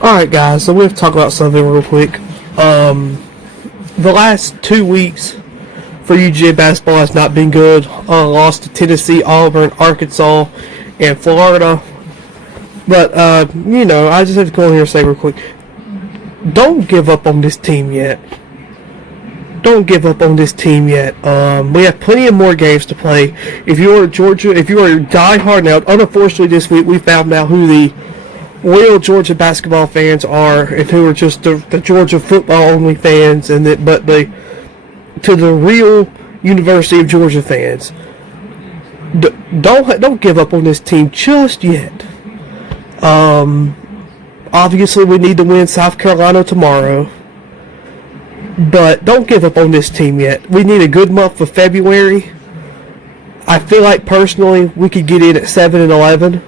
Alright, guys, so we have to talk about something real quick. The last 2 weeks for UGA basketball has not been good. Lost to Tennessee, Auburn, Arkansas, and Florida. But, I just have to go in here and say real quick, don't give up on this team yet. Don't give up on this team yet. We have plenty of more games to play. If you are Georgia, if you are diehard now, unfortunately this week we found out who the real Georgia basketball fans are, and who are just the Georgia football only fans, and to the real University of Georgia fans. Don't give up on this team just yet. Obviously we need to win South Carolina tomorrow, but don't give up on this team yet. We need a good month of February. I feel like personally we could get in at 7-11.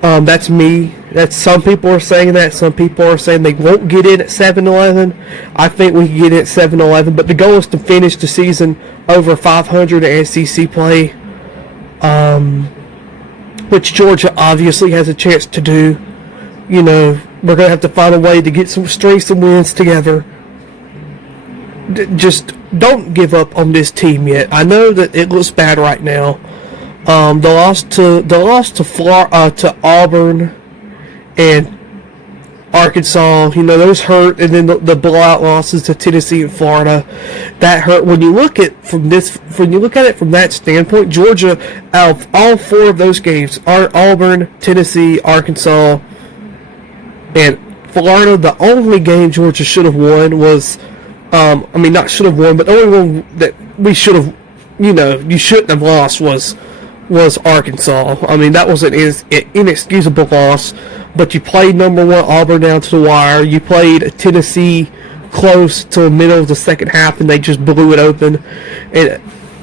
That's me. That's some people are saying that. Some people are saying they won't get in at 7-11. I think we can get in at 7-11. But the goal is to finish the season over 500 in SEC play, which Georgia obviously has a chance to do. We're going to have to find a way to string some wins together. Just don't give up on this team yet. I know that it looks bad right now. The loss to Auburn and Arkansas, those hurt, and then the blowout losses to Tennessee and Florida, that hurt. When you look at it from that standpoint, Georgia, out of all four of those games, Auburn, Tennessee, Arkansas, and Florida, the only game Georgia should have won was, not should have won, but the only one that we should have, you shouldn't have lost was Arkansas. That was an inexcusable loss, but you played number one Auburn down to the wire. You played Tennessee close to the middle of the second half, and they just blew it open. And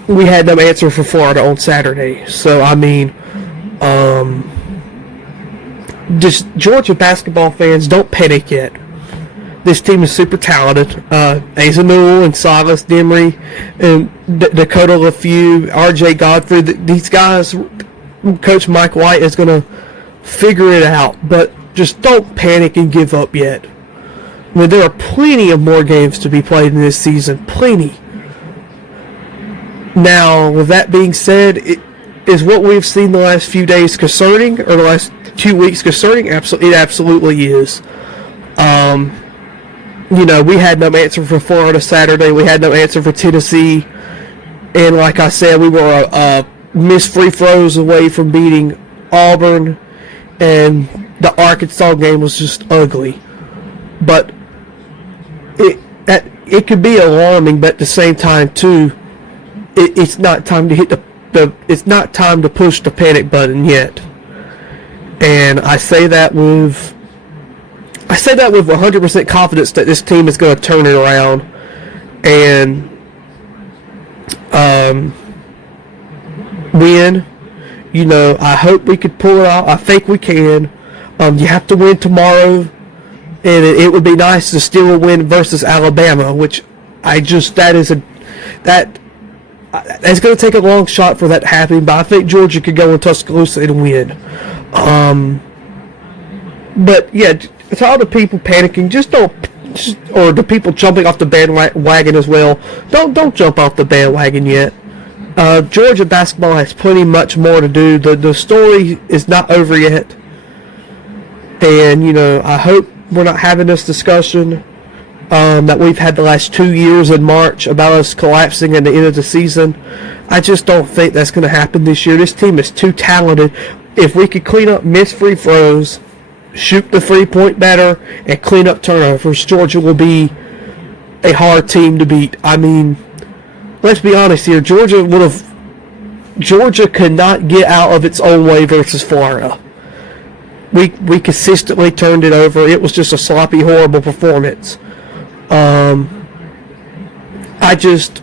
we had no answer for Florida on Saturday. So, just Georgia basketball fans, don't panic yet. This team is super talented. Asa Newell and Silas Demery and Dakota LaFew, R.J. Godfrey, these guys, Coach Mike White is going to figure it out. But just don't panic and give up yet. There are plenty of more games to be played in this season. Plenty. Now, with that being said, is what we've seen the last few days concerning, or the last 2 weeks concerning? It absolutely is. We had no answer for Florida Saturday. We had no answer for Tennessee. And like I said, we were missed free throws away from beating Auburn. And the Arkansas game was just ugly. But it could be alarming, but at the same time, too, it's not time to hit it's not time to push the panic button yet. And I say that with 100% confidence that this team is going to turn it around and win. I hope we could pull it out. I think we can. You have to win tomorrow, and it would be nice to still win versus Alabama, which that's going to take a long shot for that to happen, but I think Georgia could go in Tuscaloosa and win. But yeah, to all the people panicking, or the people jumping off the bandwagon as well, don't jump off the bandwagon yet. Georgia basketball has plenty much more to do. The story is not over yet. And, I hope we're not having this discussion that we've had the last 2 years in March about us collapsing at the end of the season. I just don't think that's going to happen this year. This team is too talented. If we could clean up missed free throws, shoot the 3-point better, and clean up turnovers, Georgia will be a hard team to beat. Let's be honest here. Georgia could not get out of its own way versus Florida. We consistently turned it over. It was just a sloppy, horrible performance. I just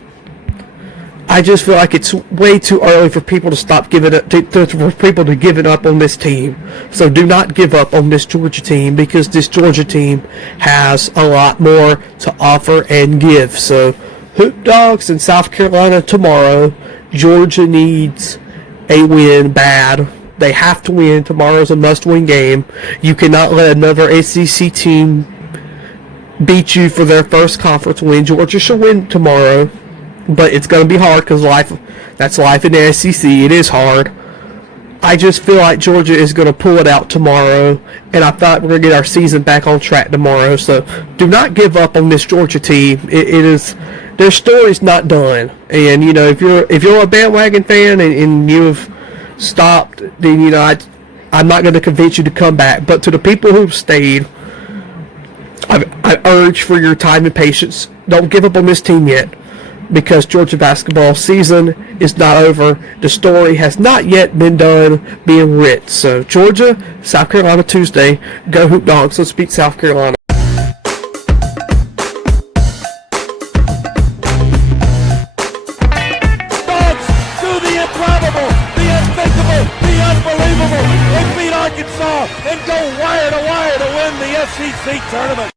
feel like it's way too early for people to stop giving up, for people to give it up on this team. So do not give up on this Georgia team, because this Georgia team has a lot more to offer and give. So Hoop Dogs in South Carolina tomorrow. Georgia needs a win bad. They have to win. Tomorrow's a must-win game. You cannot let another SEC team beat you for their first conference win. Georgia should win tomorrow, but it's going to be hard because that's life in the SEC. It is hard. I just feel like Georgia is going to pull it out tomorrow, and I thought we're going to get our season back on track tomorrow. So do not give up on this Georgia team. It is, their story's not done. And you know, if you're a bandwagon fan and you've stopped, then you know I'm not going to convince you to come back. But to the people who've stayed, I urge for your time and patience. Don't give up on this team yet, because Georgia basketball season is not over. The story has not yet been done being writ. So Georgia, South Carolina Tuesday. Go Hoop Dogs. Let's beat South Carolina. Dogs do the improbable, the unthinkable, the unbelievable. They beat Arkansas and go wire to win the SEC tournament.